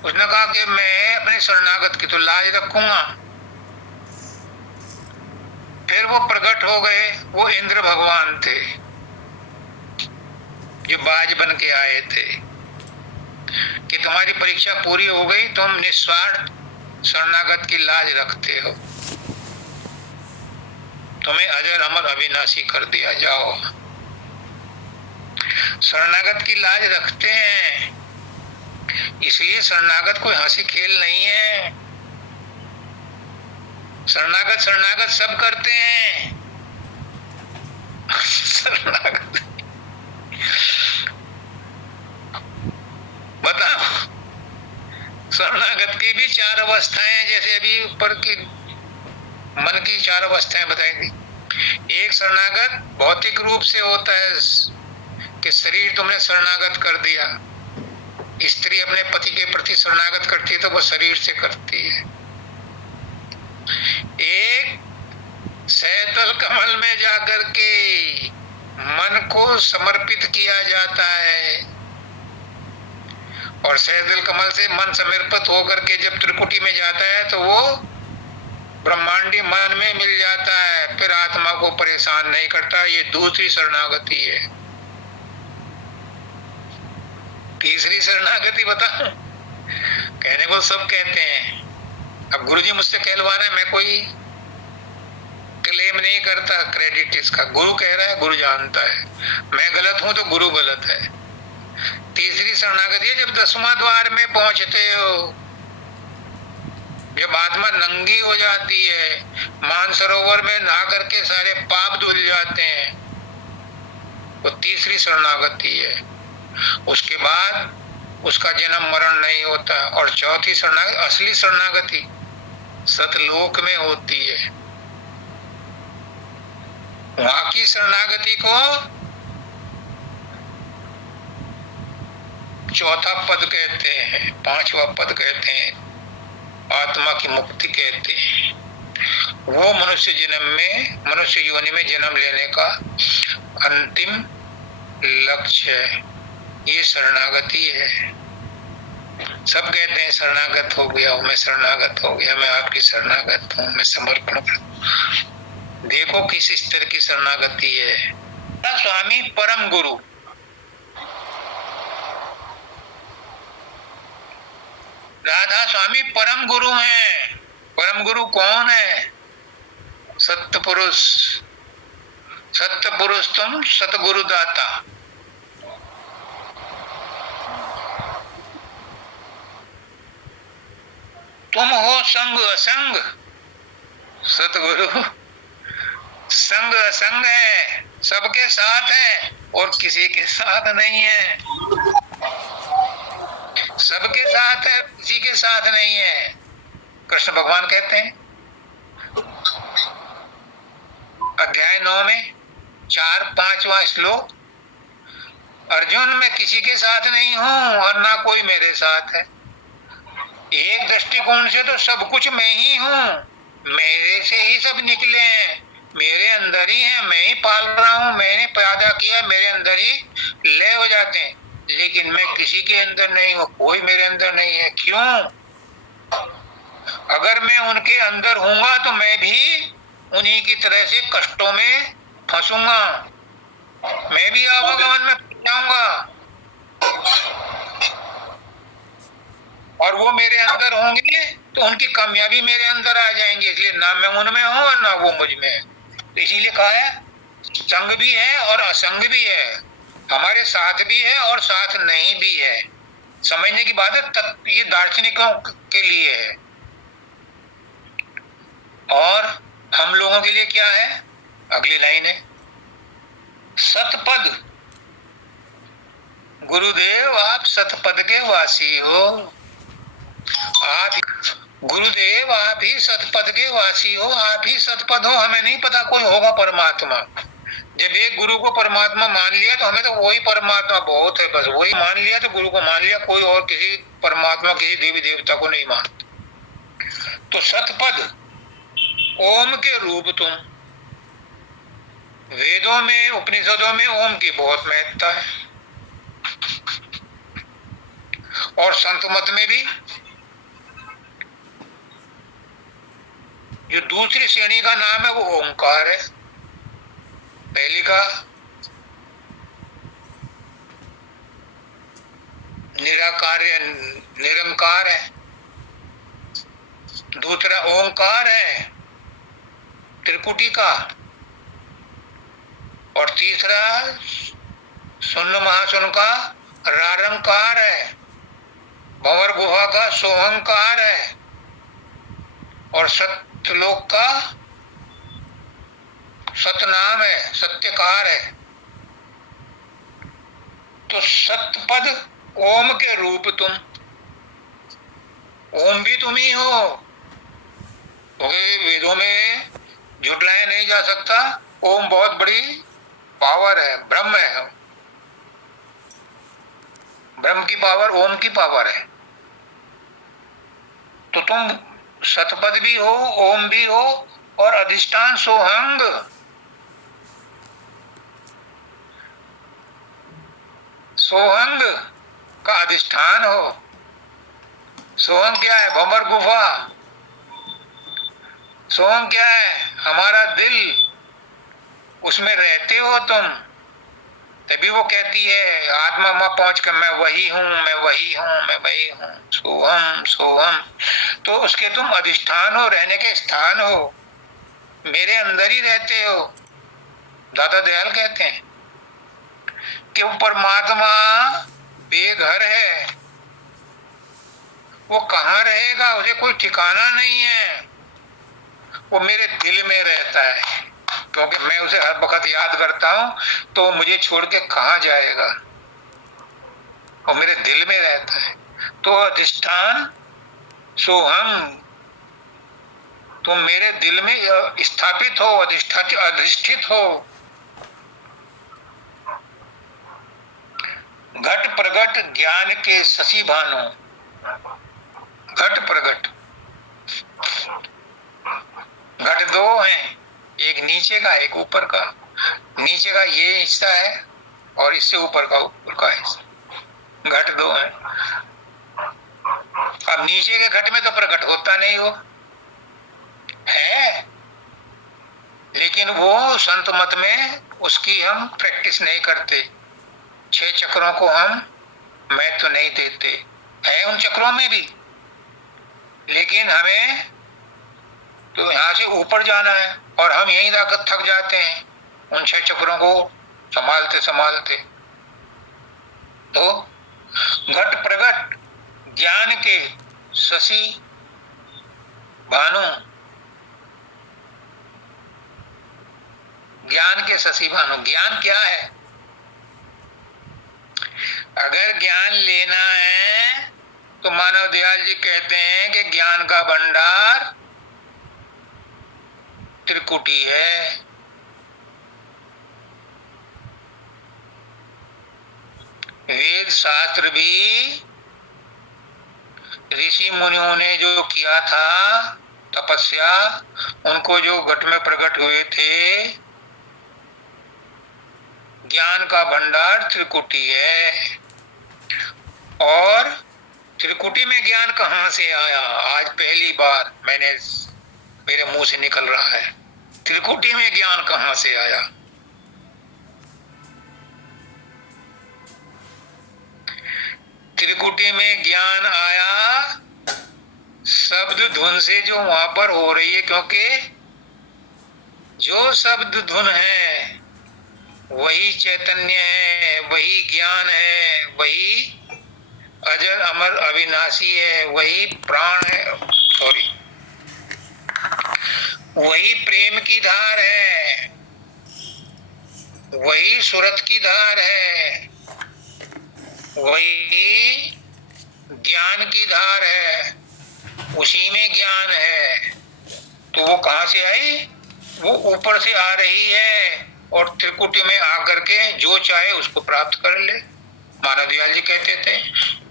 उसने कहा कि मैं अपने शरणागत की तो लाज रखूंगा। फिर वो प्रकट हो गए, वो इंद्र भगवान थे जो बाज बन के आए थे कि तुम्हारी परीक्षा पूरी हो गई, तुम निस्वार्थ शरणागत की लाज रखते हो, तुम्हें अजर अमर अविनाशी कर दिया, जाओ। शरणागत की लाज रखते हैं, इसलिए शरणागत कोई हंसी खेल नहीं है। शरणागत शरणागत सब करते हैं। शरणागत बताओ, शरणागत की भी चार अवस्थाएं, जैसे अभी ऊपर की मन की चार अवस्थाएं बताई थी। एक शरणागत भौतिक रूप से होता है कि शरीर तुमने शरणागत कर दिया। स्त्री अपने पति के प्रति शरणागत करती है तो वो शरीर से करती है। एक सैतल कमल में जाकर के मन को समर्पित किया जाता है, और सैतल कमल से मन समर्पित होकर के जब त्रिकुटी में जाता है तो वो ब्रह्मांडी मन में मिल जाता है, फिर आत्मा को परेशान नहीं करता। ये दूसरी शरणागति है। तीसरी शरणागति बताऊं? कहने को सब कहते हैं, अब गुरुजी मुझसे कहलवा रहे हैं, मैं कोई क्लेम नहीं करता, क्रेडिट इसका गुरु कह रहा है, गुरु जानता है। मैं गलत हूं तो गुरु गलत है। तीसरी शरणागति है जब 10वां द्वार में पहुंचते हो, जब आत्मा नंगी हो जाती है, मानसरोवर में नहा करके सारे पाप धुल जाते हैं, वो तीसरी शरणागति है। उसके बाद उसका जन्म मरण नहीं होता। और चौथी शरणागति, असली शरणागति सतलोक में होती है। वहां की शरणागति को चौथा पद कहते हैं, 5वां पद कहते हैं, आत्मा की मुक्ति कहते हैं। वो मनुष्य जन्म में, मनुष्य योनि में जन्म लेने का अंतिम लक्ष्य है। ये शरणागति है। सब कहते हैं शरणागत हो गया हूं, मैं शरणागत हो गया, मैं आपकी शरणागत हूं, मैं समर्पण कर। देखो किस स्तर की शरणागति है। स्वामी परम गुरु, राधा स्वामी परम गुरु हैं। परम गुरु कौन है? सत्पुरुष, सत्पुरुष तुम सतगुरु दाता। तुम हो संग असंग, सतगुरु संग असंग है, सबके साथ है और किसी के साथ नहीं है। सबके साथ है, किसी के साथ नहीं है। कृष्ण भगवान कहते हैं अध्याय 9 में 4-5वां श्लोक, अर्जुन मैं किसी के साथ नहीं हूं और ना कोई मेरे साथ है। एक दृष्टिकोण से तो सब कुछ मैं ही हूं, मेरे से ही सब निकले हैं, मेरे अंदर ही है, मैं ही पाल रहा हूं, मैंने पैदा किया, मेरे अंदर ही लय हो जाते हैं। लेकिन मैं किसी के अंदर नहीं हूं, कोई मेरे अंदर नहीं है। क्यों? अगर मैं उनके अंदर हूंगा तो मैं भी उन्हीं की तरह से कष्टों में फंसूंगा, मैं भी आवागमन में फंस जाऊंगा। और वो मेरे अंदर होंगे तो उनकी कामयाबी मेरे अंदर आ जाएंगी, इसलिए ना मैं उनमें हूं और ना वो मुझ में। तो इसीलिए कहा है संग भी है और असंग भी है, हमारे साथ भी है और साथ नहीं भी है। समझने की बात है, ये दार्शनिकों के लिए है। और हम लोगों के लिए क्या है? अगली लाइन है, सतपद। गुरुदेव आप सतपद के वासी हो, आप गुरुदेव आप ही सतपद के वासी हो, आप ही सतपद हो। हमें नहीं पता कोई होगा परमात्मा। जब एक गुरु को परमात्मा मान लिया तो हमें तो वही परमात्मा बहुत है, बस वही मान लिया तो गुरु को मान लिया, कोई और किसी परमात्मा किसी देवी देवता को नहीं मानते। तो सतपद ओम के रूप तुम। वेदों में उपनिषदों में ओम की बहुत महत्ता है और संत मत में भी। जो दूसरी श्रेणी का नाम है वो ओंकार है, पहली का निराकार या निरंकार है, दूसरा ओंकार है त्रिकुटी का, और तीसरा शून्य महाशून्य का रारंकार है, भंवर गुहा का सोहंकार है, और सत्यलोक का सतनाम है, सत्यकार है। तो सतपद ओम के रूप तुम, ओम भी तुम ही हो, क्योंकि वेदों में झुटलाया नहीं जा सकता। ओम बहुत बड़ी पावर है, ब्रह्म है, ब्रह्म की पावर ओम की पावर है। तो तुम सतपद भी हो, ओम भी हो, और अधिष्ठान सोहंग, सोहंग का अधिष्ठान हो। सोहंग क्या है? भंवर गुफा। सोहंग क्या है? हमारा दिल, उसमें रहते हो तुम। तभी वो कहती है आत्मा में पहुंच कर मैं वही हूं, मैं वही हूं, मैं वही हूं, सोहम सोहम। तो उसके तुम अधिष्ठान हो, रहने के स्थान हो, मेरे अंदर ही रहते हो। दादा दयाल कहते हैं कि वो परमात्मा बेघर है, वो कहाँ रहेगा, उसे कोई ठिकाना नहीं है, वो मेरे दिल में रहता है, क्योंकि मैं उसे हर वक्त याद करता हूं तो मुझे छोड़ के कहाँ जाएगा, वो मेरे दिल में रहता है। तो अधिष्ठान सोहम, तुम मेरे दिल में स्थापित हो, अधिष्ठित हो। घट प्रगट ज्ञान के शशि भानु, घट प्रगट, घट दो हैं, एक नीचे का एक ऊपर का। नीचे का ये हिस्सा है और इससे ऊपर का हिस्सा, घट दो है। अब नीचे के घट में तो प्रकट होता नहीं हो है, लेकिन वो संत मत में उसकी हम प्रैक्टिस नहीं करते। 6 चक्रों को हम महत्व तो नहीं देते, है उन चक्रों में भी, लेकिन हमें तो यहाँ से ऊपर जाना है और हम यहीं जाकर थक जाते हैं उन 6 चक्रों को संभालते संभालते। तो घट प्रगट ज्ञान के शशि भानु, ज्ञान के शशि भानु। ज्ञान क्या है? अगर ज्ञान लेना है तो मानव दयाल जी कहते हैं कि ज्ञान का भंडार त्रिकुटी है। वेद शास्त्र भी ऋषि मुनियों ने जो किया था तपस्या, उनको जो घट में प्रकट हुए थे, ज्ञान का भंडार त्रिकुटी है। और त्रिकुटी में ज्ञान कहां से आया? आज पहली बार मेरे मुंह से निकल रहा है, त्रिकुटी में ज्ञान कहां से आया? त्रिकुटी में ज्ञान आया शब्द धुन से जो वहां पर हो रही है, क्योंकि जो शब्द धुन है वही चैतन्य है, वही ज्ञान है, वही अजर अमर अविनाशी है, वही प्राण है, वही प्रेम की धार है, वही सुरत की धार है, वही ज्ञान की धार है, उसी में ज्ञान है। तो वो कहां से आई? वो ऊपर से आ रही है और त्रिकुटी में आकर के जो चाहे उसको प्राप्त कर ले। मानव दयाल जी कहते थे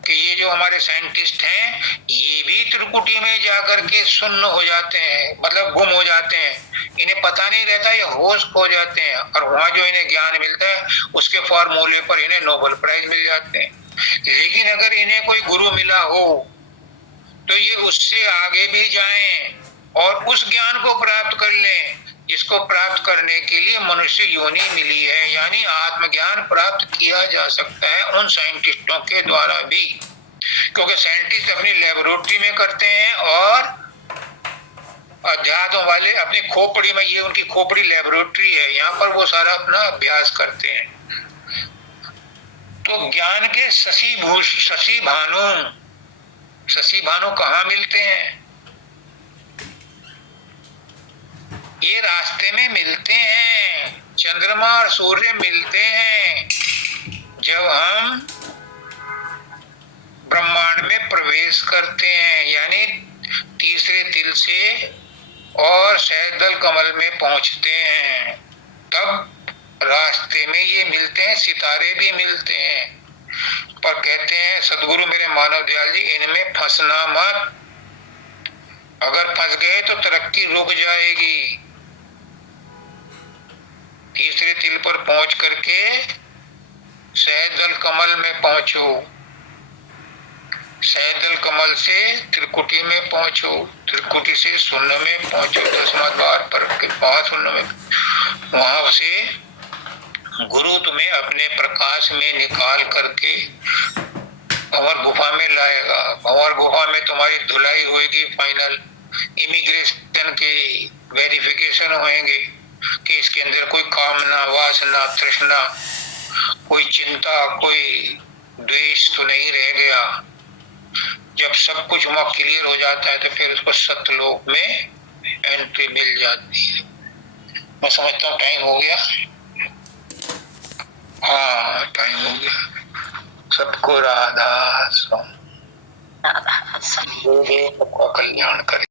कि ये जो हमारे साइंटिस्ट हैं ये भी त्रिकुटी में जाकर के शून्य हो जाते हैं, मतलब गुम हो जाते हैं, इन्हें पता नहीं रहता, ये होश खो जाते हैं, और वहां जो इन्हें ज्ञान मिलता है उसके फॉर्मूले पर इन्हें नोबेल प्राइज मिल जाते हैं। लेकिन अगर इन्हें कोई गुरु मिला हो तो ये उससे आगे भी जाएं और उस ज्ञान को प्राप्त कर लें जिसको प्राप्त करने के लिए मनुष्य योनि मिली है। यानी आत्मज्ञान प्राप्त किया जा सकता है उन साइंटिस्टों के द्वारा भी, क्योंकि साइंटिस्ट अपनी लेबोरेटरी में करते हैं और अध्यात्म वाले अपनी खोपड़ी में, ये उनकी खोपड़ी लेबोरेटरी है, यहाँ पर वो सारा अपना अभ्यास करते हैं। तो ज्ञान के शशि भानु कहाँ मिलते हैं? ये रास्ते में मिलते हैं, चंद्रमा और सूर्य मिलते हैं जब हम ब्रह्मांड में प्रवेश करते हैं, यानी तीसरे तिल से और सहस्त्रदल कमल में पहुंचते हैं, तब रास्ते में ये मिलते हैं, सितारे भी मिलते हैं। पर कहते हैं सदगुरु मेरे मानव दयाल जी, इनमें फंसना मत, अगर फंस गए तो तरक्की रुक जाएगी। तीसरे तिल पर पहुंच करके सहस्त्रदल कमल में पहुंचो, सहस्त्रदल कमल से त्रिकुटी में पहुंचो, त्रिकुटी से शून्य में पहुंचो, 10वां द्वार पर के पास शून्य में, वहां से गुरु तुम्हें अपने प्रकाश में निकाल करके भंवर गुफा में लाएगा। भंवर गुफा में तुम्हारी धुलाई होगी, फाइनल इमिग्रेशन के वेरिफिकेशन होंगे कि इसके अंदर कोई कामना, वासना, तृष्णा, कोई चिंता, कोई द्वेष तो नहीं रह गया। जब सब कुछ वहां क्लियर हो जाता है तो फिर उसको सत्यलोक में एंट्री मिल जाती है। मैं समझता हूँ टाइम हो गया। हाँ टाइम हो गया। सबको राधा स्वामी, सबका कल्याण करे।